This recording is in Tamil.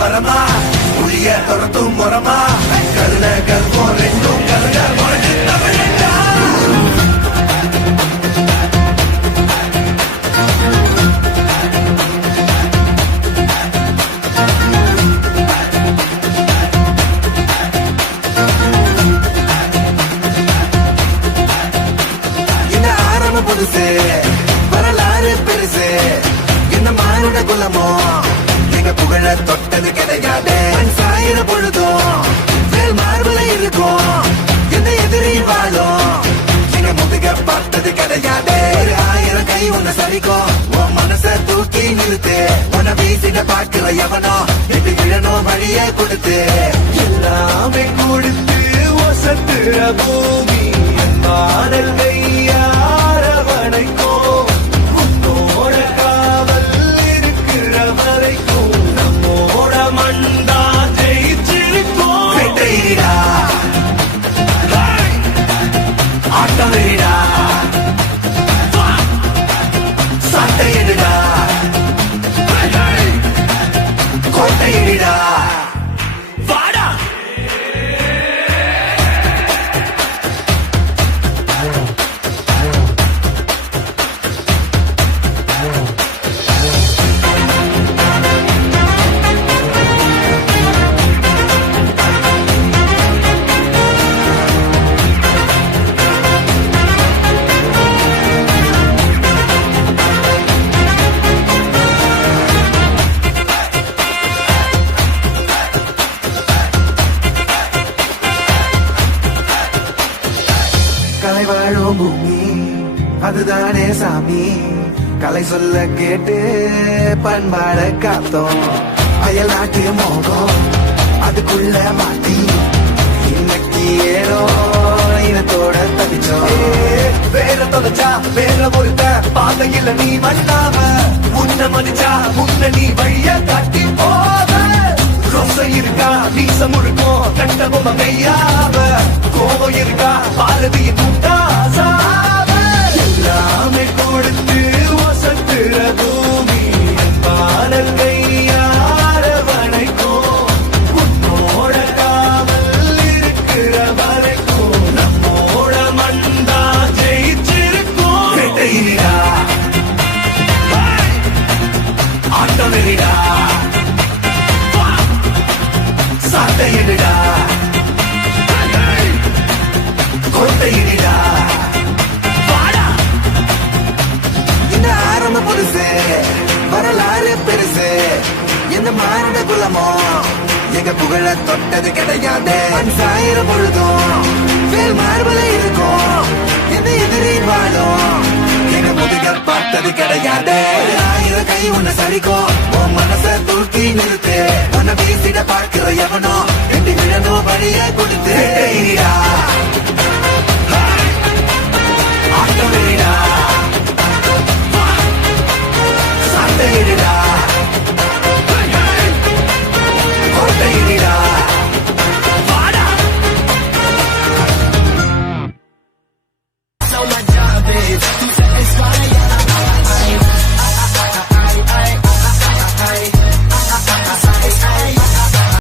வரமா புளிய துரத்தும் முறமா கருண கர்ப்பம் ரெண்டும் கருண மொழி தமிழா இந்த ஆரம்ப புதுசு வரலாறு பெருசு என்ன மானுட குலமோ எங்க புகழ தொட்டது கிடையாது சாயிர பொழுதும் வேல் மார்புல இருக்கும் என்ன எதிரி வாழும் எங்க முதுக பார்த்தது கிடையாது 1000 கை உன்னை சரிக்கும் உன் மனச தூக்கி நிறுத்து உன்னை வீசிட பாக்குற எவனோ எட்டு கிழனோ வழிய கொடுத்து எல்லாமே கொடுத்து வசத்துற பூமி என் பாடல் கையாரவனைக்கோ உன்னோட காவல் இருக்கிற வரைக்கும் நம்மோட மண்டா ஜெயிச்சிருக்கோம் வெட்டையிடா ஆட்டமிடா சட்டையிடா கோட்டையிடா வாடா கலை வாழும் பூமி அதுதானே சாமி கலை சொல்ல கேட்டு பண்பாட காத்தோம் அயல் நாட்டு மோகம் அதுக்குள்ள மாட்டி இன்னைக்கு ஏனோ இனத்தோட தவிச்சோம் வேற தொலைச்சா வேற ஒருத்த பாதையில நீ மண்ணாம உன்ன மதிச்சா உன்ன நீ வழிய காட்டி போத ரோசை இருக்கா நீச முழுக்கும் கண்ட பொம்மை கையாவ கோபம் இருக்கா பாரதியின் முட்டாசாவ எல்லாமே கொடுத்து வசத்துற பூமி பாடல் கையாரவனைக்கும் உன்னோட காவல் இருக்கிற வரைக்கும் நம்மோட மண்டா ஜெயிச்சிருக்கும் வெட்டையிடா ஆட்டமிடா சட்டையிடா கோட்டையிடா வாடா இந்த ஆரம்ப புதுசு வரலாறு பெருசு எந்த மானுட குலமோ எங்க புகழ தொட்டது கிடையாது சாயிர பொழுதும் வேல் மார்பல இருக்கும் எந்த எதிரி வாழும் எங்க முதுக பார்த்தது கிடையாது 1000 கை உன்னை சரிக்கும் உன் மனச தூக்கி நிறுத்து உன்னை வீசிட பார்க்கிற எவனோ எட்டு விழனோ வழிய கொடுத்து ஆட்டமிடா சண்டையிடா